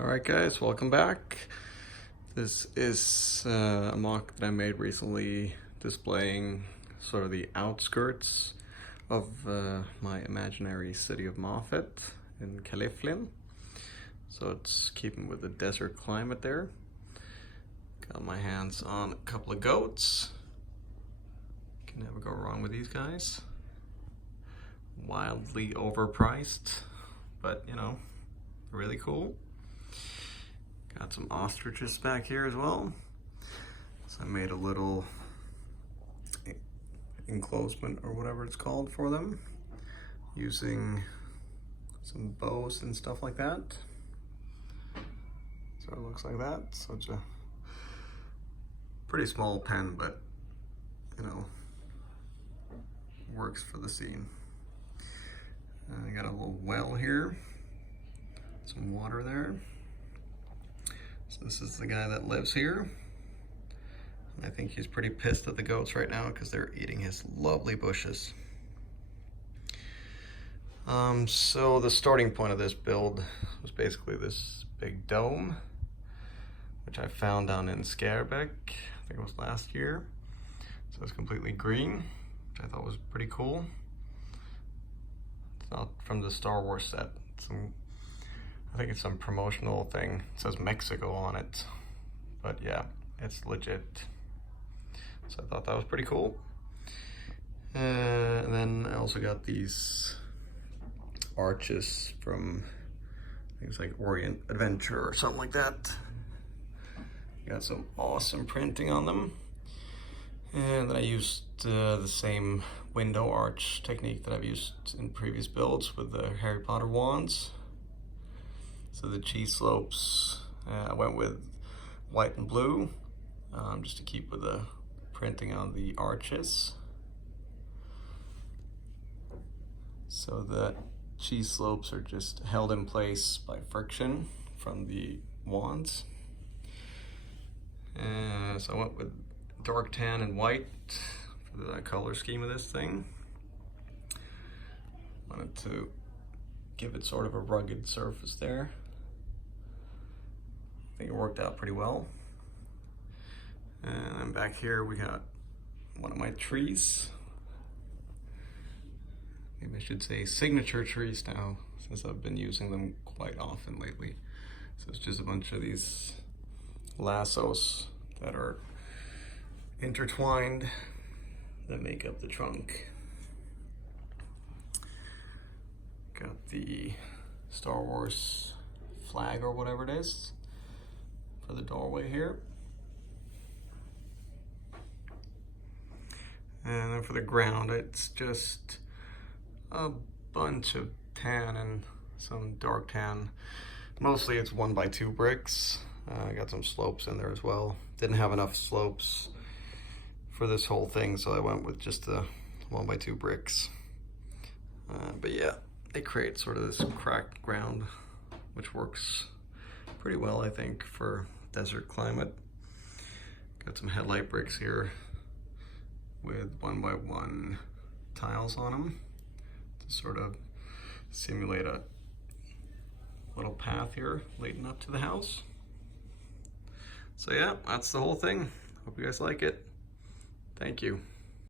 Alright guys, welcome back. This is a mock that I made recently displaying sort of the outskirts of my imaginary city of Mophet in Califlin. So it's keeping with the desert climate there. Got my hands on a couple of goats. Can never go wrong with these guys. Wildly overpriced, but you know, really cool. Got some ostriches back here as well. So I made a little enclosement or whatever it's called for them, using some bows and stuff like that. So it looks like that. Such a pretty small pen, but you know, works for the scene. I got a little well here, some water there. So this is the guy that lives here. And I think he's pretty pissed at the goats right now because they're eating his lovely bushes. So the starting point of this build was basically this big dome, which I found down in Scarebeck, I think it was last year. So it's completely green, which I thought was pretty cool. It's not from the Star Wars set. I think it's some promotional thing. It says Mexico on it, but yeah, it's legit. So I thought that was pretty cool. And then I also got these arches from, I think it's like Orient Adventure or something like that. Got some awesome printing on them. And then I used the same window arch technique that I've used in previous builds with the Harry Potter wands. So the cheese slopes, I went with white and blue, just to keep with the printing on the arches. So the cheese slopes are just held in place by friction from the wands. So I went with dark tan and white for the color scheme of this thing. Wanted to give it sort of a rugged surface there. I think it worked out pretty well. And then back here we got one of my trees. Maybe I should say signature trees now, since I've been using them quite often lately. So it's just a bunch of these lassos that are intertwined that make up the trunk. Got the Star Wars flag or whatever it is for the doorway here. And then for the ground, it's just a bunch of tan and some dark tan. Mostly it's 1x2 bricks. I got some slopes in there as well. Didn't have enough slopes for this whole thing, so I went with just the 1x2 bricks. But yeah, they create sort of this cracked ground, which works pretty well, I think, for desert climate. Got some headlight bricks here with 1x1 tiles on them to sort of simulate a little path here leading up to the house. So yeah, that's the whole thing. Hope you guys like it. Thank you.